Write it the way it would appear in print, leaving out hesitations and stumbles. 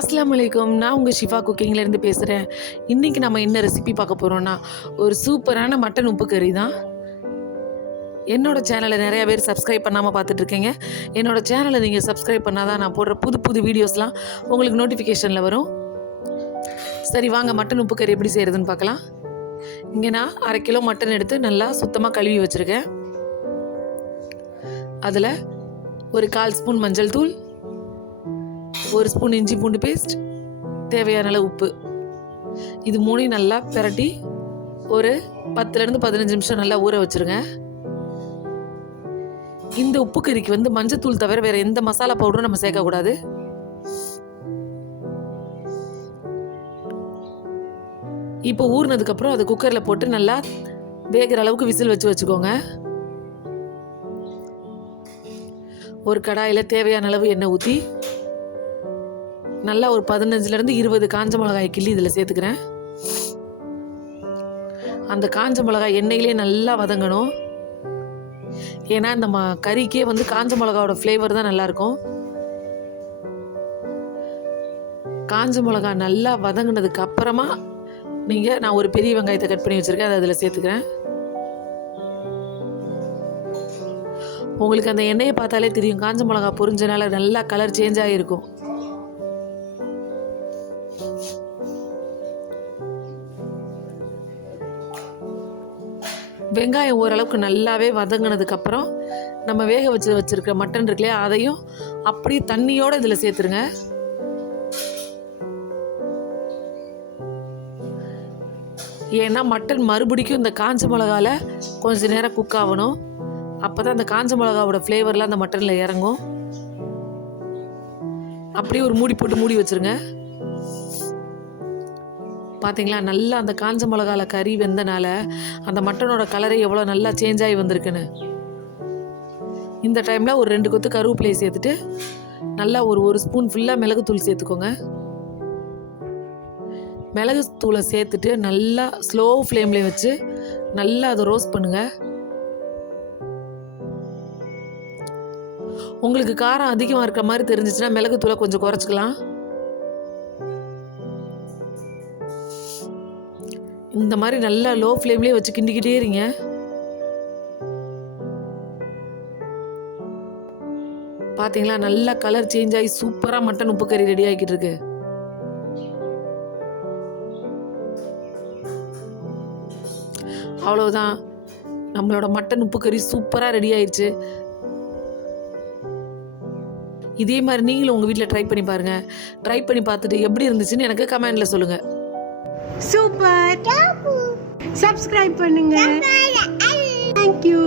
அஸ்ஸலாமு அலைக்கும். நான் உங்கள் ஷிஃபா குக்கிங்லேருந்து பேசுகிறேன். இன்றைக்கி நம்ம என்ன ரெசிபி பார்க்க போகிறோன்னா, ஒரு சூப்பரான மட்டன் உப்பு கறி தான். என்னோடய சேனலை நிறையா பேர் சப்ஸ்கிரைப் பண்ணாமல் பார்த்துட்ருக்கீங்க. என்னோடய சேனலை நீங்கள் சப்ஸ்கிரைப் பண்ணால் தான் நான் போடுற புது புது வீடியோஸ்லாம் உங்களுக்கு நோட்டிஃபிகேஷனில் வரும். சரி வாங்க மட்டன் உப்பு கறி எப்படி செய்கிறதுன்னு பார்க்கலாம். இங்கே நான் 1/2 கிலோ மட்டன் எடுத்து நல்லா சுத்தமாக கழுவி வச்சுருக்கேன். அதில் ஒரு 1/4 ஸ்பூன் மஞ்சள் தூள், 1 ஸ்பூன் இஞ்சி பூண்டு பேஸ்ட், தேவையான அளவு உப்பு, இது மூணையும் நல்லா பிரட்டி ஒரு 10லேருந்து 15 நிமிஷம் நல்லா ஊற வச்சுருங்க. இந்த உப்பு கறிக்கு மஞ்சத்தூள் தவிர வேறு எந்த மசாலா பவுடரும் நம்ம சேர்க்கக்கூடாது. இப்போ ஊறினதுக்கப்புறம் அதை குக்கரில் போட்டு நல்லா வேகிற அளவுக்கு விசில் வச்சுக்கோங்க. ஒரு கடாயில் தேவையான அளவு எண்ணெய் ஊற்றி நல்லா ஒரு 15லேருந்து 20 காஞ்ச மிளகாய் கிள்ளி இதில் சேர்த்துக்கிறேன். அந்த காஞ்ச மிளகாய் எண்ணெயிலே நல்லா வதங்கணும். ஏன்னா இந்த கறிக்கே காஞ்ச மிளகாவோட ஃப்ளேவர் தான் நல்லாயிருக்கும். காஞ்ச மிளகாய் நல்லா வதங்கினதுக்கு அப்புறமா நான் ஒரு பெரிய வெங்காயத்தை கட் பண்ணி வச்சுருக்கேன், அதை அதில் சேர்த்துக்கிறேன். உங்களுக்கு அந்த எண்ணெயை பார்த்தாலே தெரியும், காஞ்ச மிளகாய் பொரிஞ்சனால நல்லா கலர் சேஞ்ச் ஆகிருக்கும். வெங்காயம் ஓரளவுக்கு நல்லாவே வதங்கினதுக்கப்புறம் நம்ம வேக வச்சுருக்கிற மட்டன் இருக்குல்லையா, அதையும் அப்படியே தண்ணியோடு இதில் சேர்த்துருங்க. ஏன்னா மட்டன் மறுபடிக்கும் இந்த காஞ்ச மிளகால கொஞ்சம் நேரம் குக் ஆகணும். அப்போ தான் அந்த காஞ்ச மிளகாவோட ஃப்ளேவர்லாம் அந்த மட்டனில் இறங்கும். அப்படியே ஒரு மூடி போட்டு மூடி வச்சுருங்க. பார்த்தீங்களா, நல்லா அந்த காஞ்ச மிளகால கறி வெந்தனால அந்த மட்டனோட கலரே எவ்வளோ நல்லா சேஞ்ச் ஆகி வந்திருக்குன்னு. இந்த டைமில் ஒரு 2 கொத்து கருவேப்பிலையை சேர்த்துட்டு நல்லா ஒரு ஸ்பூன் ஃபுல்லாக மிளகுத்தூள் சேர்த்துக்கோங்க. மிளகுத்தூளை சேர்த்துட்டு நல்லா ஸ்லோ ஃப்ளேமில் வச்சு நல்லா அதை ரோஸ்ட் பண்ணுங்கள். உங்களுக்கு காரம் அதிகமாக இருக்கிற மாதிரி தெரிஞ்சிச்சுன்னா மிளகுத்தூளை கொஞ்சம் குறைச்சிக்கலாம். இந்த மாதிரி நல்லா லோ ஃப்ளேம்லேயே வச்சு கிண்டிக்கிட்டே இருங்க. பார்த்தீங்களா, நல்லா கலர் சேஞ்ச் ஆகி சூப்பராக மட்டன் உப்பு கறி ரெடி ஆகிக்கிட்டு இருக்கு. அவ்வளோதான், நம்மளோட மட்டன் உப்பு கறி சூப்பராக ரெடி ஆயிடுச்சு. இதே மாதிரி நீங்களும் உங்கள் வீட்டில் ட்ரை பண்ணி பாருங்கள். ட்ரை பண்ணி பார்த்துட்டு எப்படி இருந்துச்சுன்னு எனக்கு கமெண்டில் சொல்லுங்கள். சூப்பர், சப்ஸ்கிரைப் பண்ணுங்க. தேங்க்யூ.